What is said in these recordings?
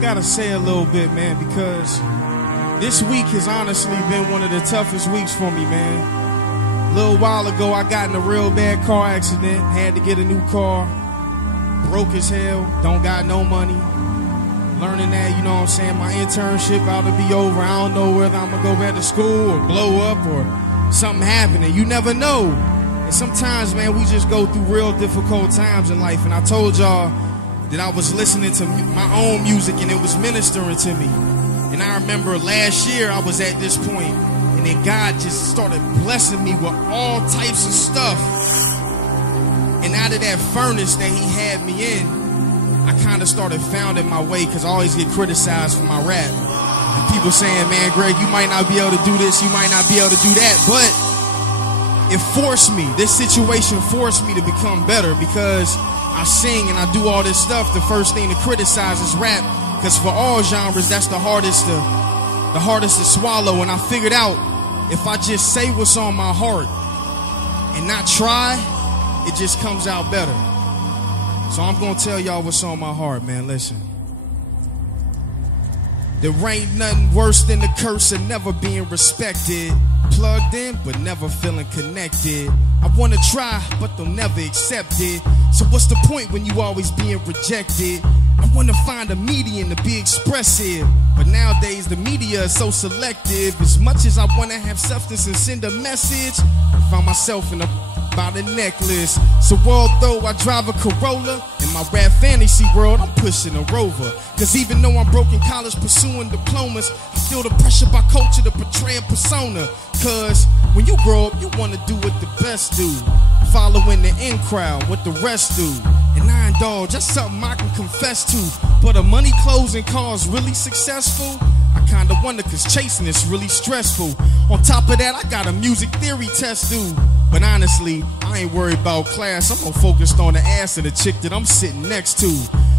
gotta say a little bit, man, because this week has honestly been one of the toughest weeks for me, man. A little while ago, I got in a real bad car accident, had to get a new car, broke as hell, don't got no money. Learning that, you know what I'm saying, my internship about to be over. I don't know whether I'm gonna go back to school or blow up or something happening. You never know. And sometimes, man, we just go through real difficult times in life. And I told y'all that I was listening to my own music and it was ministering to me. And I remember last year I was at this point, and then God just started blessing me with all types of stuff. And out of that furnace that he had me in, I kind of started finding my way, because I always get criticized for my rap. And people saying, man, Greg, you might not be able to do this, you might not be able to do that. But it forced me, this situation forced me to become better, because I sing and I do all this stuff. The first thing to criticize is rap, because for all genres, that's the hardest to swallow. And I figured out, if I just say what's on my heart and not try, it just comes out better. So I'm gonna tell y'all what's on my heart, man. Listen. There ain't nothing worse than the curse of never being respected. Plugged in, but never feeling connected. I wanna try, but they'll never accept it. So what's the point when you always being rejected? I wanna find a median to be expressive, but nowadays the media is so selective. As much as I wanna have substance and send a message, I find myself in about a necklace. So although I drive a Corolla, in my rap fantasy world, I'm pushing a Rover. Cause even though I'm broke in college pursuing diplomas, I feel the pressure by culture to portray a persona. Cause when you grow up, you wanna do what the best do, following the in crowd, what the rest do. And I indulge, that's something I can confess to. But are money, clothes, and cars really successful? I kinda wonder, cause chasing is really stressful. On top of that, I got a music theory test due. But honestly, I ain't worried about class. I'm more focused on the ass of the chick that I'm sitting next to.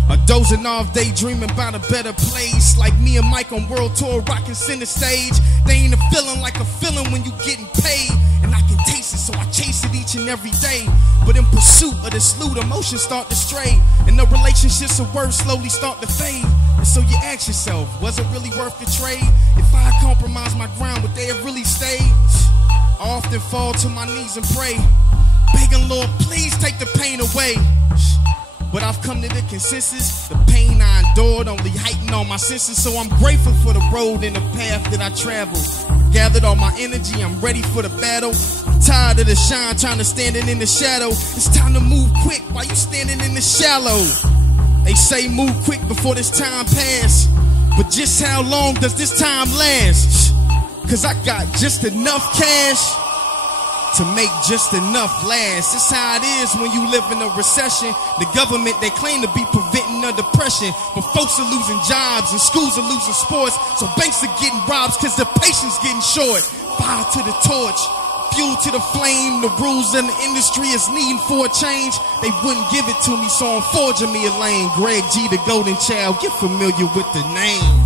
A dozing off, daydreaming about a better place. Like me and Mike on world tour, rocking center stage. They ain't a feeling like a feeling when you getting paid. And I can taste it, so I chase it each and every day. But in pursuit of this loot, emotions start to stray. And the relationships of words slowly start to fade. And so you ask yourself, was it really worth the trade? If I had compromised my ground, would they have really stayed? I often fall to my knees and pray, begging Lord, please take the pain away. But I've come to the consensus, the pain I endured only heightened all my senses. So I'm grateful for the road and the path that I traveled. Gathered all my energy, I'm ready for the battle. I'm tired of the shine, trying to stand in the shadow. It's time to move quick while you standing in the shallow. They say move quick before this time pass, but just how long does this time last? Cause I got just enough cash to make just enough last. It's how it is when you live in a recession. The government, they claim to be preventing a depression, but folks are losing jobs and schools are losing sports. So banks are getting robbed cause the patience getting short. Fire to the torch, fuel to the flame. The rules in the industry is needing for a change. They wouldn't give it to me, so I'm forging me a lane. Greg G, the golden child, get familiar with the name.